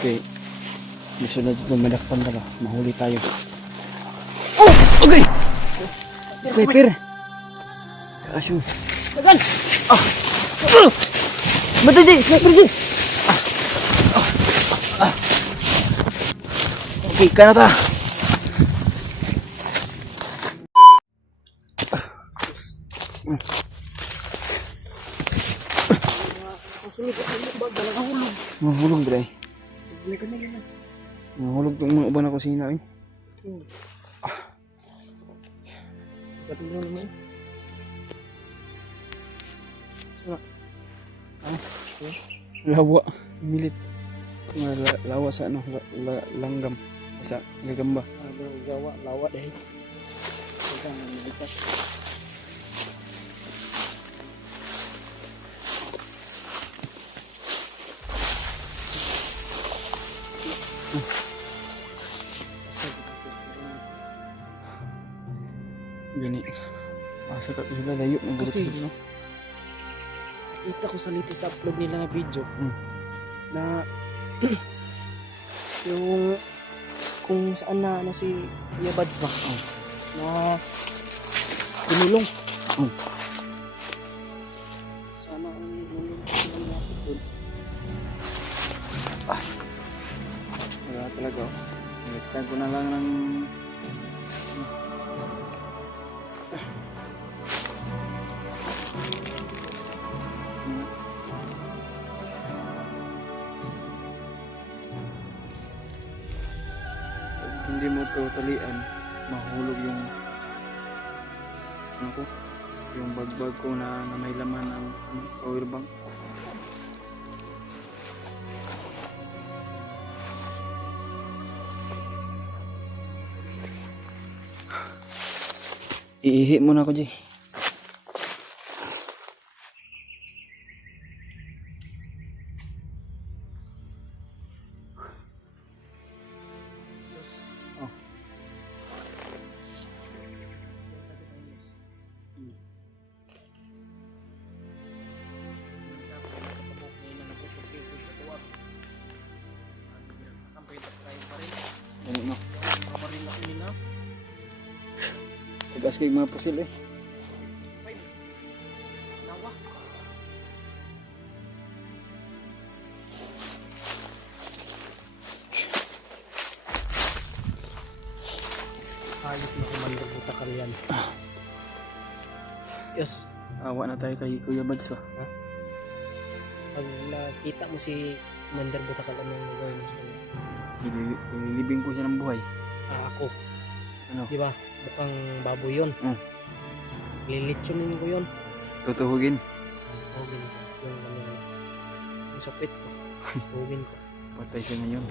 Okay. Gusto na dito madakpan tala. Mahuli tayo. Oh! Okay! Sniper! Asyong. Tagal! Mata Jay! Sniper Jay! Okay, kaya na ta. Mahulog bro. Mahulog itong mga uban na kusina eh. Lawa. Milit. Lawa sa ano. Langgam. Sa gagamba. Lawa dahil. Gani. Masa ka sila layo ng Kasi, burot, no? kita ko sa latest upload nila na video na yung kung saan na ano si Kuya Bads ba na pinulong sana ang nulong ko sila napit doon. Wala talaga. Nagtag ko na lang ng hindi mo totalian, mahulog yung ano ko, yung bagbag ko na may laman ng power bank. Iihi muna ako, Jay. Oh. Ganun mo. Tagas kayo mga pusil eh. Ayos na kumanda buta kalian. Yes. Awa na tayo kay Kuya Bads ba? Pag nakita mo si Commander Butakal, anong gagawin mo sa kanya? Ililibing ko siya ng buhay. Ako. Ano? Di ba? Mukhang baboy yun. Lilitsunin ko yun. Tutuhugin. Tuhugin ko. Yung kanyang yung sapit ko. Tuhugin ko. Patay siya ngayon.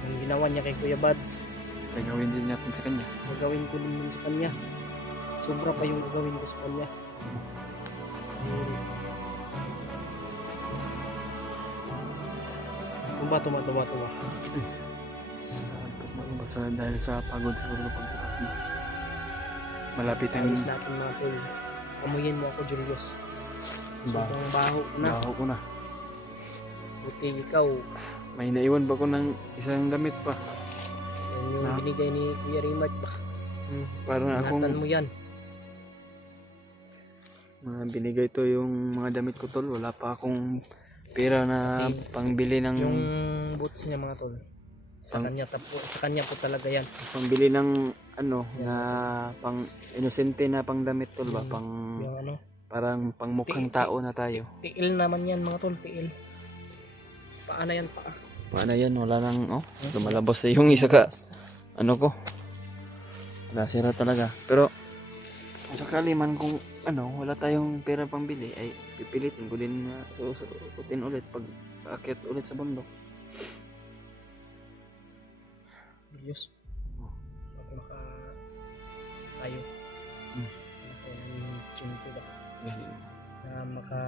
Ang ginawa niya kay Kuya Bads, Gagawin din natin sa kanya. gagawin ko din sa kanya. Sobra pa yung gagawin ko sa kanya. Tuma. Basta dahil sa pagod siguro na pagtakas mo. Malapit ang Ayos natin mga tol. Amuyin mo ako, Julius. Sobrang baho na. baho ko na. Buti ikaw. May naiwan ba ko ng isang damit pa? Yan yung binigay ni Kuya Rimat ba? Parang akong Ingatan mo yan. binigay to yung mga damit ko tol. Wala pa akong pera na pangbili ng Yung boots niya mga tol. Sa kanya po talaga yan. pangbili ng ano na pang inosente na pang damit tol ba? Pang Yung ano. parang pangmukhang tao na tayo. Tiil naman yan mga tol. Tiil. Paa na yan, paa. Paano yan? Wala nang lumalabas na yung isa ka ano ko. Nasira talaga. Pero kung sakali man kung ano, wala tayong pera pambili ay pipilitin ko din na susutin ulit pag aakyat ulit sa bundok. Julius. Pag maka tayo. Yung gym ko ba? Galing. Na maka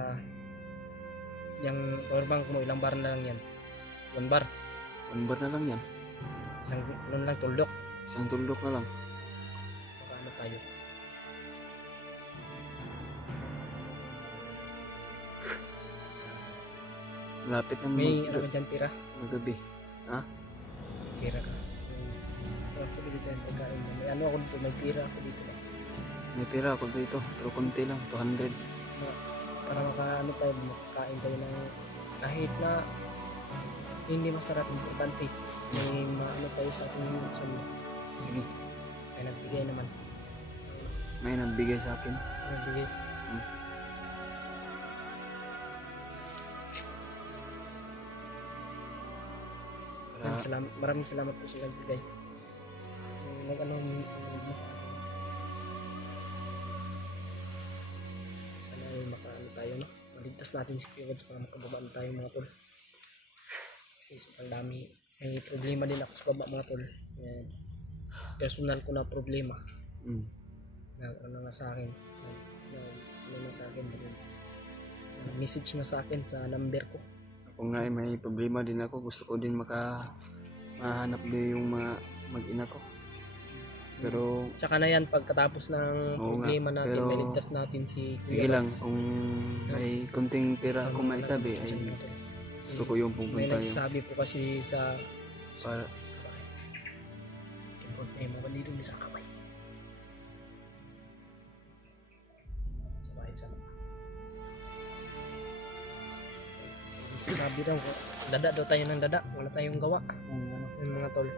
yung power bank mo, ilang bar na lang yan? 1 bar. 1 bar na lang yan. Isang nun lang tuldok. Isang tuldok na lang. Maka tayo. Malapit na May ano ka dyan, pira? magabi. Ha? Pira ka. May dito yung pagkain mo. May ano ako dito, may pira ako dito. May pera ako dito, pero konti lang, 200. Para makaano tayo, makakain tayo ng kahit na hindi masarap, importante. May maano tayo sa ating minsan. Sige, May nagbigay naman. may nagbigay sa akin. Nagbigay. Para, Maraming salamat po sa nagbigay. Nag-ano sa akin. Sana ay makaano tayo, no? Maligtas natin si Kuya Wads para makababaan tayo mga tol. Kasi sobrang dami. May problema din ako sa baba mga tol. Yan. Personal ko na problema. Na ano nga sa akin. Ano na sa akin. Message na sa akin sa number ko. ako nga ay may problema din ako. Gusto ko din mahanap din yung mga mag-ina ko. Pero, Tsaka na yan pagkatapos ng Oo nga, problema natin, pero- may ligtas natin si sige Kuya lang, Wads. kung may kunting pera ako maitabi, ay gusto ko yung May pupunta yung nagsabi po kasi sa para, may mga dito sa kamay. Sa bahay sa sabi daw, dada daw tayo ng dada, wala tayong gawa. Yung mga tol.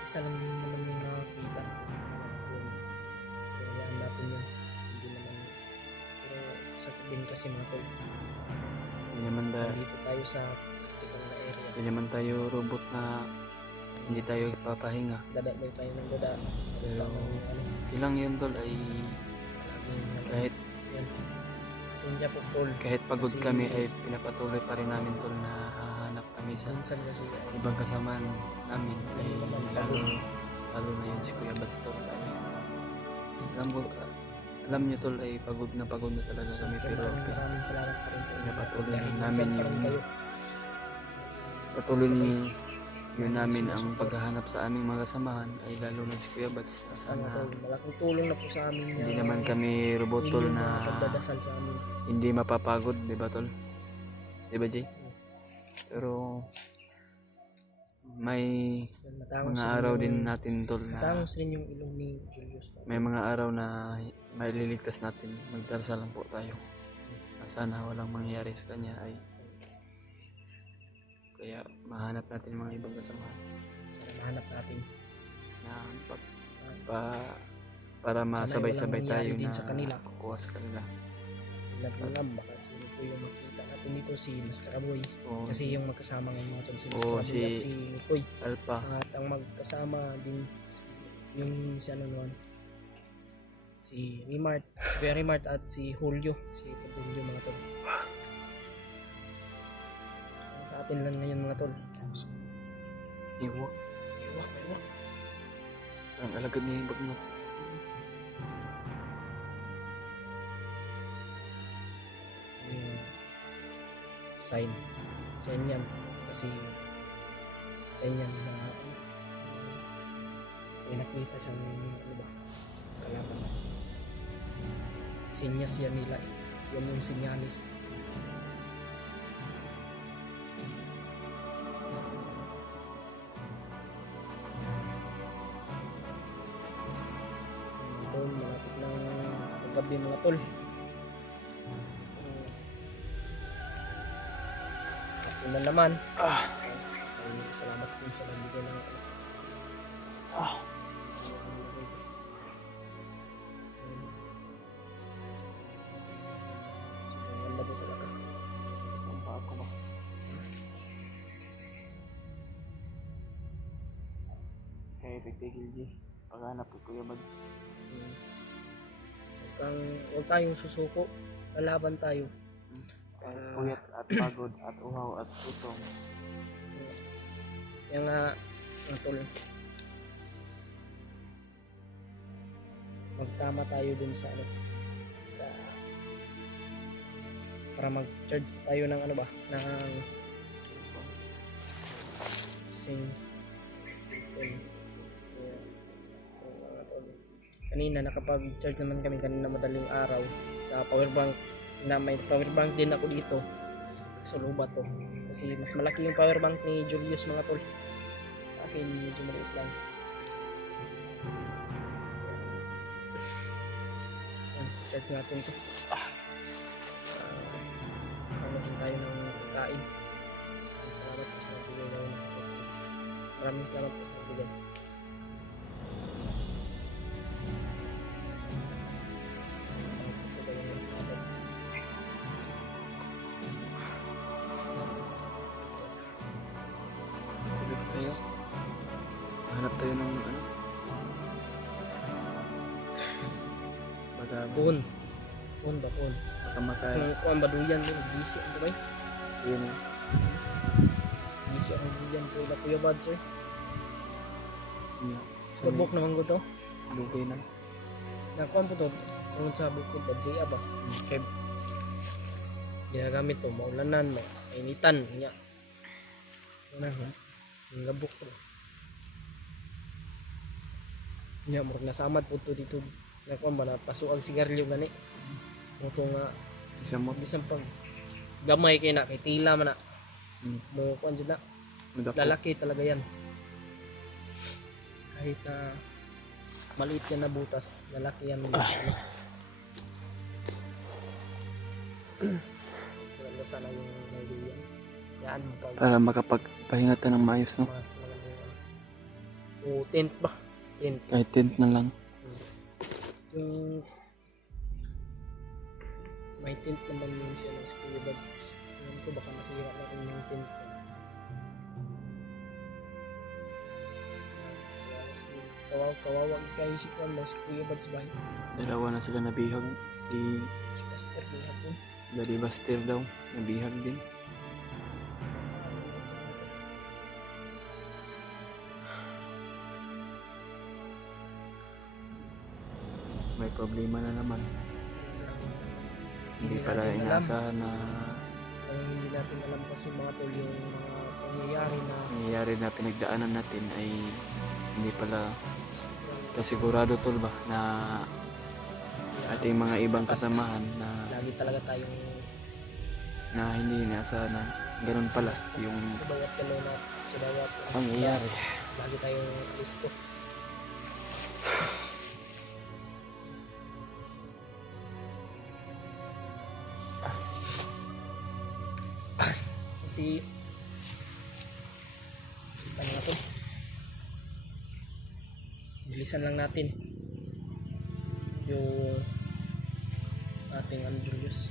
Isa lang naman yung nakakita. Kayaan natin yun. Hindi naman. Pero sakit din kasi mga tol. Dito tayo sa tikong na area. hindi naman tayo robot na hindi tayo papahinga. Dada daw tayo ng dada. Sa Pero, ano, Ilang yun tol ay kahit yan. Pasensya po tol. kahit pagod Kasi- kami ay pinapatuloy pa rin namin tol na hahanap kami sa Minsan kasi ay ibang kasamaan namin ay lalo na yun si Kuya Bats tol ay alam niyo tol ay pagod na talaga kami pero maraming salamat pa rin sa inyo. pinapatuloy Dahil namin nandyan pa rin yung kayo. patuloy niyo yun namin ang paghahanap sa aming mga kasamahan ay lalo na si Kuya Bats na Ano sana tol, malaking tulong na po sa amin hindi yung naman kami robot tol inyong na mga pagdadasal sa amin. hindi mapapagod, di ba tol? Di ba Jay? Pero may Matangos mga araw din natin tol na matangos rin yung ilong ni Julius. may mga araw na maililigtas natin. Magdarasal lang po tayo na sana walang mangyari sa kanya ay kaya mahanap natin mga ibang kasamahan Sana mahanap natin. na para masabay-sabay walang tayo mangyari din na sa kanila. kukuha sa kanila. Nagmangam baka sino po yung makita natin dito si Maskaraboy. O Kasi yung magkasama ngayon mga tol si Oo, Maskaraboy si- at si Mikoy. Alpha, At ang magkasama din yung si ano naman si Rimart, si Kuya Rimart at si Julio, si Julio mga tol. Sa atin lang ngayon mga tol. iwak, Iwak. ang alagad ni Bagnat. Yung sign yan kasi sign yan na may nakita siyang ano ba kalaban sinyas yan nila yan yung sinyalis tol malapit ng gabi mga tol. Ako na naman. Ay, salamat din sa nagbigay ng sobrang ganda mo talaga. Ang pa ako ba? Kaya tigil G. Paghanap ko Kuya Bads. Huwag tayong susuko. Lalaban tayo. Kahit puyat at pagod at uhaw at gutom. Kaya nga, mga tol, magsama tayo dun sa ano, sa para mag-charge tayo ng ano ba, ng cellphone. Mga tol. Kanina nakapag-charge naman kami kanina madaling araw sa power bank na may power bank din ako dito. So lubat to. Kasi mas malaki yung power bank ni Julius mga tol. Akin medyo maliit lang. Charge natin to. Sama din tayo ng kain. Salamat po sa nagbigay ng maraming salamat po sa nagbigay. Tayo. Hanap tayo ng ano. Baka Pun. Pun ba pun? baka makain. Kung kuan ba duyan mo, busy ano ba? Yun na. Busy ako duyan to ila Kuya Bad sir. Yeah. Subok naman ko to. Lugay na. Nakuan po to. Tungod sa bukid ba di ba? Kay ginagamit to maulanan, mainitan nya. Ano ha? Ang labok to. Nya mo nasamad po to dito. Nakuan ba na paso ang sigarilyo gani. Mo to nga Isa mo. bisan pag gamay kay na kay tila man na. Mo kuan jud na. Madako. Lalaki talaga yan. Kahit na maliit yan na butas, lalaki yan. Wala sana yung nailuyan. Yan mo pa. Para makapagpahinga tayo ng maayos, no? Mas maganda yung o tent ba? Tent. Kahit tent na lang. Yung may tent naman yun siya ng school bags. Alam ko baka masira na rin yung tent. Kawawag kayo si Kwan mo, si Kuya Bads ba? Dalawa na sila nabihag. Si Si Pastor Bihapon. Daddy Buster daw. Nabihag din. May problema na naman. Hindi pala natin alam. inaasahan na Ang hindi natin alam kasi mga tol yung mga pangyayari na nangyayari na pinagdaanan natin ay hindi pala kasigurado tol ba na ating mga ibang kasamahan lagi talaga tayong na hindi inaasahan na ganun pala yung sa bawat galaw na sa bawat pangyayari. lagi tayong listo. Kasi basta na to. Bilisan lang natin yung ating Julius.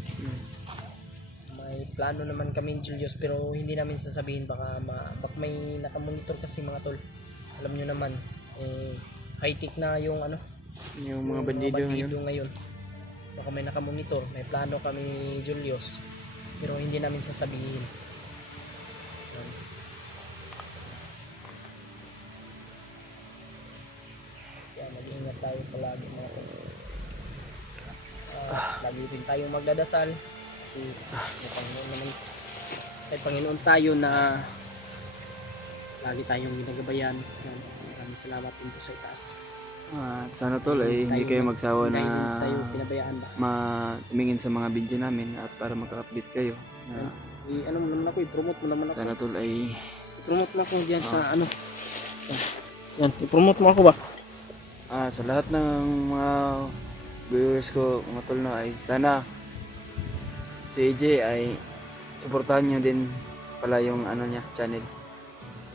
May plano naman kami Julius pero hindi namin sasabihin baka may nakamonitor kasi mga tol. Alam nyo naman high tech na yung Yung mga bandido ngayon. Baka may nakamonitor, may plano kami Julius pero hindi namin sasabihin. Kaya mag-ingat tayo palagi mga tol. Lagi rin tayong magdadasal kasi may Panginoon naman, may Panginoon tayo na lagi tayong ginagabayan. Maraming salamat din po sa itaas. Sana tol ay hindi kayo magsawa na Hindi tayo pinabayaan ba? tumingin sa mga video namin at para maka-update kayo. Ano mo naman ako, i-promote mo naman ako. Sana tol ay I-promote mo ako dyan sa yan, i-promote mo ako ba? sa lahat ng mga viewers ko mga tol na ay sana si AJ ay suportahan nyo din pala yung niya channel.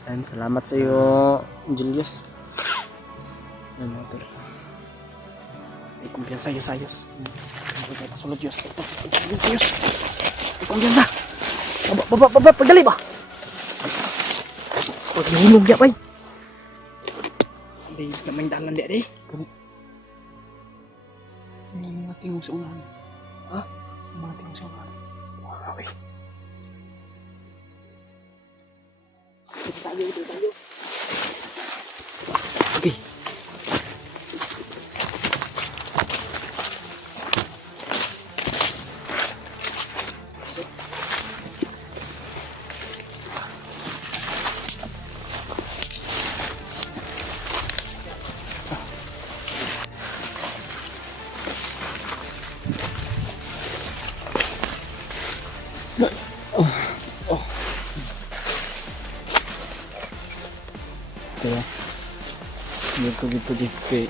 Yan, salamat sa iyo Julius. Yan mga tol. May kumpiyansa iyo sa ayos. May kasunod Diyos. May kumpiyansa Diyos. May kumpiyansa. Baba, pagdali ba? Huwag nahimog ya, bay. Bay, kamay dalan di, aday. Kami. May mga tingog sa ulan. Ha? Mga tingog sa ulan. Okay. Dito tayo. Okay. Kaya, hindi ko dito dito kay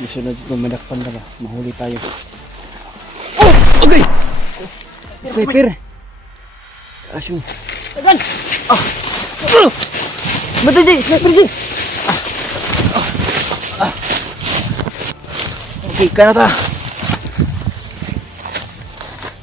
gusto na dito madakpan ka ba? Mahuli tayo. Oh! Okay! Sniper! Asyong. Tagan! Mata Jay! Sniper Jay! Okay, ka na ta!